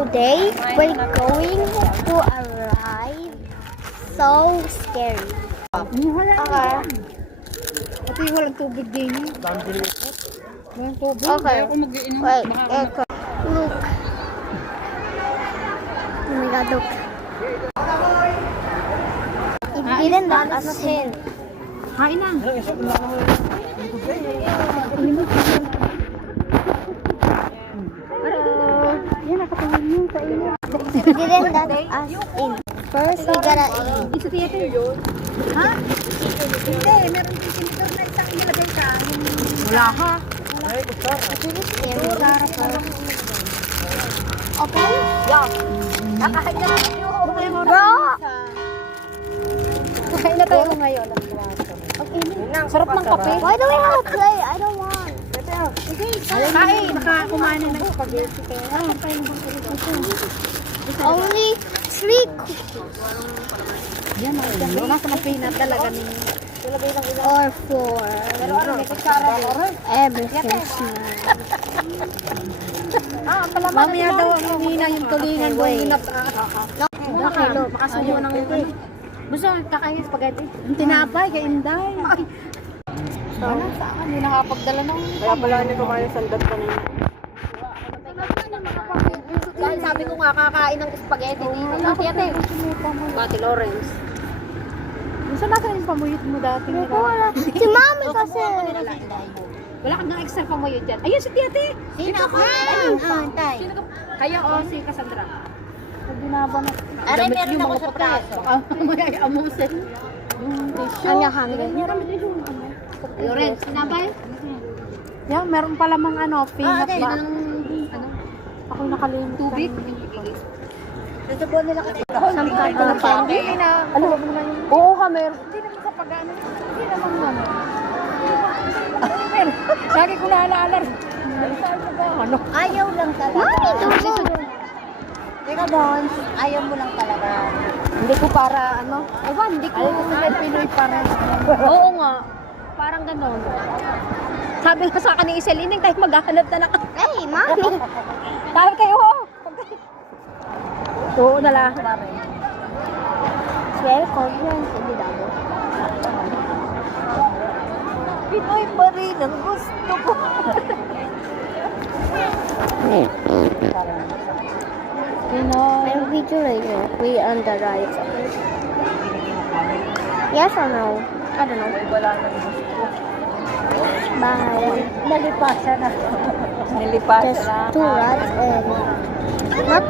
Today, we're going to a ride. So scary. Okay. Ate, walang tubig din. Walang tubig. Okay. Ako mag-iinom. Wait, Baka echo. Look. Oh my god, look. It didn't let us in. Kain na. Yan, nakatawin yun sa inyo. It didn't let us in. First, we gotta eat. Isa theater yun. Ha? Hindi, meron din sinito na isang nilagay ka. Wala ka. Open? Yeah. Nakahain na natin yun. Bro! Kain na tayo ngayon. Okay, sarap ng kape. Why do we have a plate? I don't want. Kain, nakakumain na ng spaghetti. Only 3 Yan, nasa ng peanut talaga ninyo. or 4. Pero ano, may kutsara doon. Everything smells. Mamaya daw ang hinina yung tulingan mo yung Okay, look. makasuyo ng ano. Gusto kakain spaghetti? Yung tinapay kay Inday. Sana saan? Hindi nakapagdala ng... Kaya pala hindi kumain ng sandat kanina. Dahil sabi ko nga kakain ng spaghetti dito. Tiyate. Mati Lawrence. Gusto natin yung pamuyot mo dati. Wala. Si mami kasi. Wala kang extra pamuyot dyan. Ayun si Tiyate. Sino ako? Antay. Sino ka? Kayo o si Cassandra? Pag binaba na. Aray, meron ako sa praso. Baka may amusin. Yung tissue. Ano hanggang? Lawrence, sinabay? Yan, meron pala mang ano, peanut ba? Ano? Ako nakalimutan. Tubig? Susubuan nila kasi. Sampai ko na pa. Hindi na. Ano ba naman yung... Oo ka, meron. Hindi naman kapag ano. Hindi naman ano. Lagi ko naalala rin. Saan mo ba? Ano? Ayaw lang talaga. Mami, doon. Teka, Bons. Ayaw mo lang talaga. Hindi ko para ano. Ewan, hindi ko. Ayaw ko may Pinoy para. Oo nga. Parang ganon. Sabi nga sa akin ni Isel, hindi tayo maghahanap na ng... Hey, mami. Dahil kayo, oo na lang. Very confident. Hindi dabo. Pinoy pa rin ang gusto ko. Pinoy. I'll video later. We on the right. Yes or no? I don't know. Wala nang gusto. Bye. Nalipasan na. Nalipasan Just na. 2 rats and not